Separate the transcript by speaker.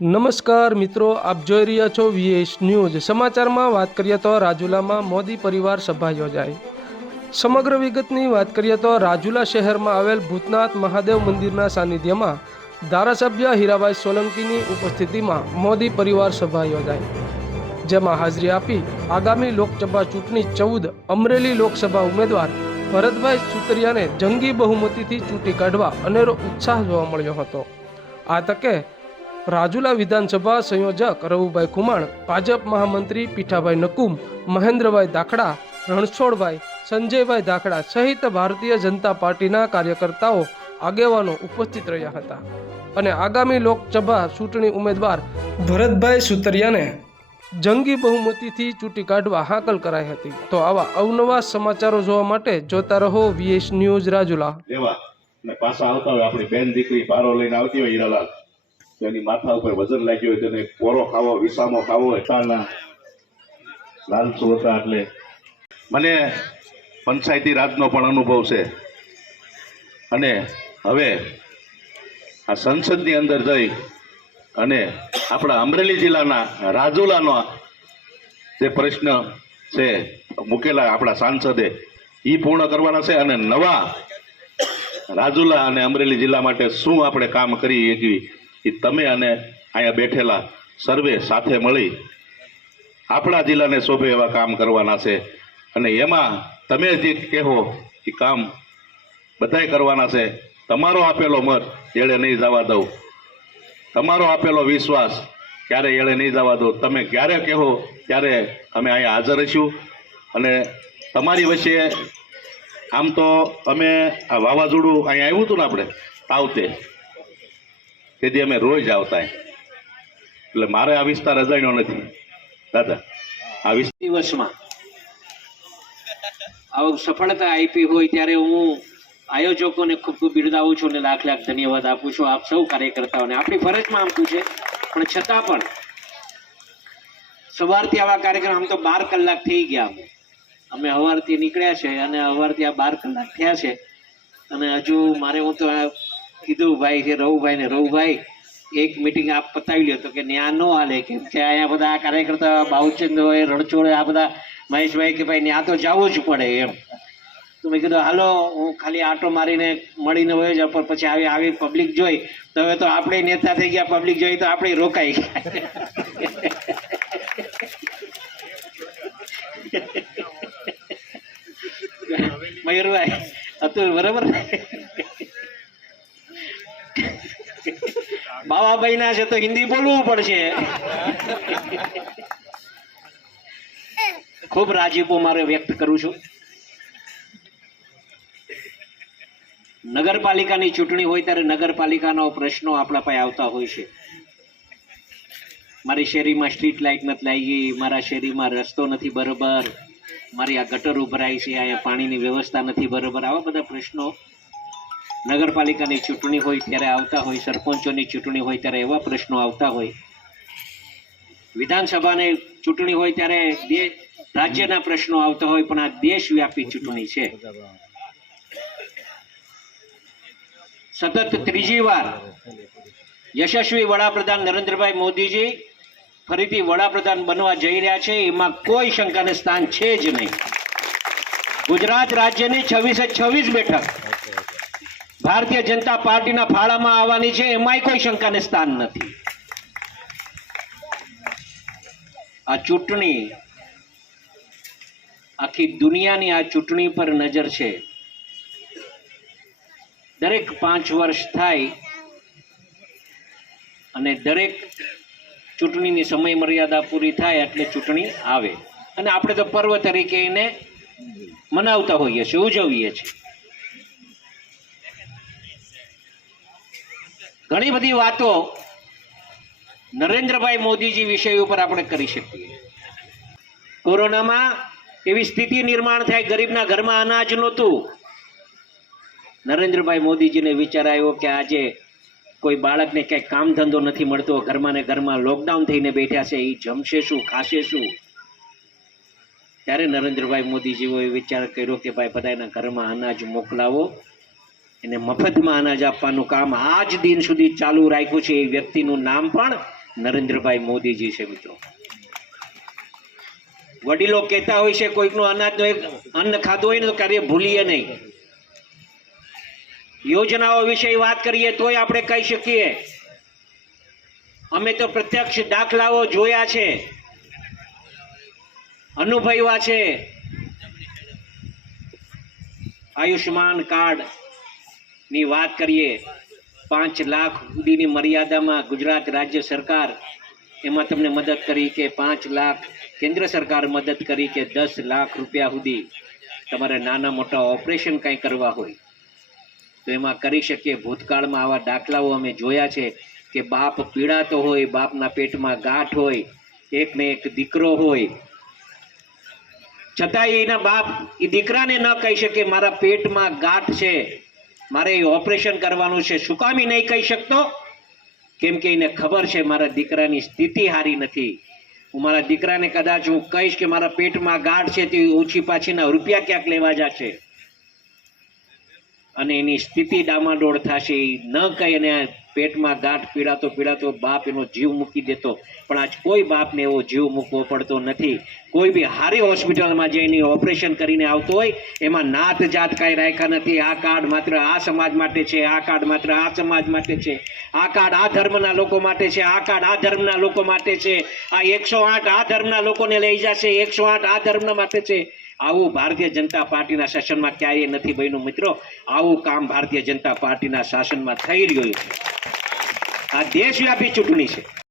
Speaker 1: નમસ્કાર મિત્રો, આપ જોઈ રહ્યા છો વીએસ ન્યૂઝ સમાચારમાં વાત કરીએ તો રાજુલામાં મોદી પરિવાર સભા યોજાઈ. સમગ્ર વિગતની વાત કરીએ તો રાજુલા શહેરમાં આવેલ ભૂતનાથ મહાદેવ મંદિરના સાનિધ્યમાં ધારાસભ્ય હીરાભાઈ સોલંકીની ઉપસ્થિતિમાં મોદી પરિવાર સભા યોજાઈ. જેમાં હાજરી આપી આગામી લોકસભા ચૂંટણી ચૌદ, અમરેલી લોકસભા ઉમેદવાર ભરતભાઈ સુતરિયાને જંગી બહુમતીથી ચૂંટી કાઢવા અનેરો ઉત્સાહ જોવા મળ્યો હતો. આ તકે રાજુલા વિધાનસભા સંયોજક રવુભાઈ ખુમાણ, ભાજપ મહામંત્રી પીઠાભાઈ નકુમ, મહેન્દ્રભાઈ દાખડા, રણછોડભાઈ સંજયભાઈ દાખડા સહિત ભારતીય જનતા પાર્ટીના કાર્યકર્તાઓ આગેવાનો ઉપસ્થિત રહ્યા હતા. અને આગામી લોકસભા ચૂંટણી ઉમેદવાર ભરતભાઈ સુતરિયાને જંગી બહુમતીથી ચૂંટી કાઢવા હાકલ કરાઈ હતી. તો આવા અવનવા સમાચારો જોવા માટે જોતા રહો વીએસ ન્યૂઝ રાજુલા.
Speaker 2: પાછા આવતા હોય આપણી બેન દીકરી ભારો લઈને આવતી હોય હીરાલાલ. તો એની માથા ઉપર વજન લાગ્યું હોય તેને કોરો ખાવો, વિસામો ખાવો હોય લાલસુ હતા એટલે. મને પંચાયતી રાજનો પણ અનુભવ છે. અને હવે આ સંસદની અંદર જઈ અને આપણા અમરેલી જિલ્લાના રાજુલાનો જે પ્રશ્ન છે, મૂકેલા આપણા સાંસદે એ પૂર્ણ કરવાના છે અને નવા રાજુલા અને અમરેલી જિલ્લા માટે શું આપણે કામ કરી શકીએ? એ તમે અને અહીંયા બેઠેલા સર્વે સાથે મળી આપણા જિલ્લાને શોભે એવા કામ કરવાના છે. અને એમાં તમે જે કહો એ કામ બધાય કરવાના છે, તમારો આપેલો મત એળે નહીં જવા દઉં. તમારો આપેલો વિશ્વાસ ક્યારે એળે નહીં જવા દો તમે ક્યારે કહો ત્યારે અમે અહીંયા હાજર રહીશું. અને તમારી વચ્ચે આમ તો અમે આ વાવાઝોડું અહીંયા આવ્યું હતું ને આપણે તાવતે તેથી અમે રોજ આવતા એટલે મારે આ વિસ્તાર અજાણ્યો નથી. દાદા, આ
Speaker 3: દિવસમાં આવું સફળતા આપી હોય ત્યારે હું આયોજકોને ખૂબ ખૂબ બિરદાવું છું અને લાખ લાખ ધન્યવાદ આપું છું આપ સૌ કાર્યકર્તાઓને. આપણી ફરજમાં આમ શું છે પણ છતાં પણ સવારથી આવા કાર્યક્રમ આમ તો બાર કલાક થઈ ગયા અમે. અમે સવારથી નીકળ્યા છે અને સવારથી આ બાર કલાક થયા છે. અને હજુ મારે હું તો કીધું ભાઈ છે રવુભાઈ ને રવુભાઈ એક મિટિંગ આપ પતાવી લ્યો. તો કે ન્યા ન હાલે. કેમ કે અહીંયા બધા કાર્યકર્તા બાઉચંદ હોય રણછોડ આ બધા મહેશભાઈ કે ભાઈ ન્યા તો જવું જ પડે. એમ. તો મેં કીધું હાલો હું ખાલી આટો મારીને મળીને હોય જ પણ પછી આવી આવી પબ્લિક જોઈ. તો હવે તો આપણે નેતા થઈ ગયા પબ્લિક જોઈ તો આપણે રોકાઈ ગયા. મયુરભાઈ અતુલ બરોબર? બાવાભાઈ ના છે તો હિન્દી બોલવું પડશે. ખૂબ રાજીપો મારે વ્યક્ત કરું છું. નગરપાલિકાની ચૂંટણી હોય ત્યારે નગરપાલિકાનો પ્રશ્નો આપણા પાસે આવતા હોય છે. મારી શેરીમાં સ્ટ્રીટ લાઇટ નથી લાગી, મારા શેરીમાં રસ્તો નથી બરોબર, મારી આ ગટર ઉભરાય છે, અહીંયા પાણીની વ્યવસ્થા નથી બરોબર, આવા બધા પ્રશ્નો નગરપાલિકાની ચૂંટણી હોય ત્યારે આવતા હોય, સરપંચોની ચૂંટણી હોય ત્યારે એવા પ્રશ્નો આવતા હોય. વિધાનસભાની ચૂંટણી હોય ત્યારે રાજ્યના પ્રશ્નો આવતા હોય, પણ આ દેશવ્યાપી ચૂંટણી છે. સતત ત્રીજી વાર યશસ્વી વડાપ્રધાન નરેન્દ્રભાઈ મોદીજી ફરીથી વડાપ્રધાન બનવા જઈ રહ્યા છે. એમાં કોઈ શંકાને સ્થાન છે જ નહીં. ગુજરાત રાજ્યની છવ્વીસે છવ્વીસ બેઠક ભારતીય જનતા પાર્ટીના ફાળામાં આવવાની છે, એમાંય કોઈ શંકાને સ્થાન નથી. આ ચૂંટણી, આખી દુનિયાની આ ચૂંટણી પર નજર છે. દરેક પાંચ વર્ષ થાય અને દરેક ચૂંટણીની સમય મર્યાદા પૂરી થાય એટલે ચૂંટણી આવે. અને આપણે તો પર્વ તરીકે એને મનાવતા હોઈએ છીએ, ઉજવીએ છીએ. ઘણી બધી વાતો નરેન્દ્રભાઈ મોદીજી વિષય ઉપર આપણે કરી શકીએ. કોરોનામાં એવી સ્થિતિ નિર્માણ થાય, ગરીબના ઘરમાં અનાજ નહોતું. નરેન્દ્રભાઈ મોદીજીને વિચાર આવ્યો કે આજે કોઈ બાળકને ક્યાંય કામ ધંધો નથી મળતો, ઘરમાં ને ઘરમાં લોકડાઉન થઈને બેઠા છે એ જમશે શું, ખાશે શું? ત્યારે નરેન્દ્રભાઈ મોદીજીઓએ વિચાર કર્યો કે ભાઈ બધાના ઘરમાં અનાજ મોકલાવો. એને મફતમાં અનાજ આપવાનું કામ આજ દિન સુધી ચાલુ રાખ્યું છે. એ વ્યક્તિનું નામ પણ નરેન્દ્રભાઈ મોદીજી છે, મિત્રો. વડીલો કહેતા હોય છે, કોઈકનું અનાજનો એક અન્ન ખાધું હોય ને તો ક્યારેય ભૂલીએ નહીં. યોજનાઓ વિશે વાત કરીએ તોય આપણે કહી શકીએ. અમે તો પ્રત્યક્ષ દાખલાઓ જોયા છે. અનુભવ્યા છે. આયુષ્માન કાર્ડ ની વાત કરીએ, પાંચ લાખ સુધીની મર્યાદામાં ગુજરાત રાજ્ય સરકાર એમાં તમને મદદ કરી કે પાંચ લાખ કેન્દ્ર સરકાર મદદ કરી કે દસ લાખ રૂપિયા સુધી તમારે નાના મોટા ઓપરેશન કંઈ કરવા હોય. તો એમાં કરી શકીએ. ભૂતકાળમાં આવા દાખલાઓ અમે જોયા છે કે બાપ પીડાતો હોય, બાપના પેટમાં ગાંઠ હોય, એકને એક દીકરો હોય. છતાંય એના બાપ એ દીકરાને ન કહી શકે, મારા પેટમાં ગાંઠ છે. મારે એ ઓપરેશન કરવાનું છે. શું કામ નહીં કહી શકતો? કેમ કે એને ખબર છે મારા દીકરાની સ્થિતિ સારી નથી. હું મારા દીકરાને કદાચ હું કહીશ કે મારા પેટમાં ગાંઠ છે તે ઓછી પાછીના રૂપિયા ક્યાંક લેવા જશે. અને એની સ્થિતિ ડામાડોળ થશે એ ન કહી અને પેટમાં ગાંઠ પીડાતો પીડાતો બાપ એનો જીવ મૂકી દેતો. પણ આજ કોઈ બાપને એવો જીવ મૂકવો પડતો નથી. કોઈ બી હારી હોસ્પિટલમાં જઈને ઓપરેશન કરીને આવતો હોય, એમાં નાત જાત કાંઈ રાખ્યા નથી. આ કાર્ડ માત્ર આ સમાજ માટે છે, આ કાર્ડ માત્ર આ સમાજ માટે છે. આ કાર્ડ આ ધર્મના લોકો માટે છે, આ કાર્ડ આ ધર્મના લોકો માટે છે. આ એકસો આઠ આ ધર્મના લોકોને લઈ જશે, એકસો આઠ આ ધર્મના માટે છે. આવું ભારતીય જનતા પાર્ટીના શાસનમાં ક્યારેય નથી બન્યું મિત્રો. આવું કામ ભારતીય જનતા પાર્ટીના શાસનમાં થઈ રહ્યું છે. આ દેશવ્યાપી ચૂંટણી છે.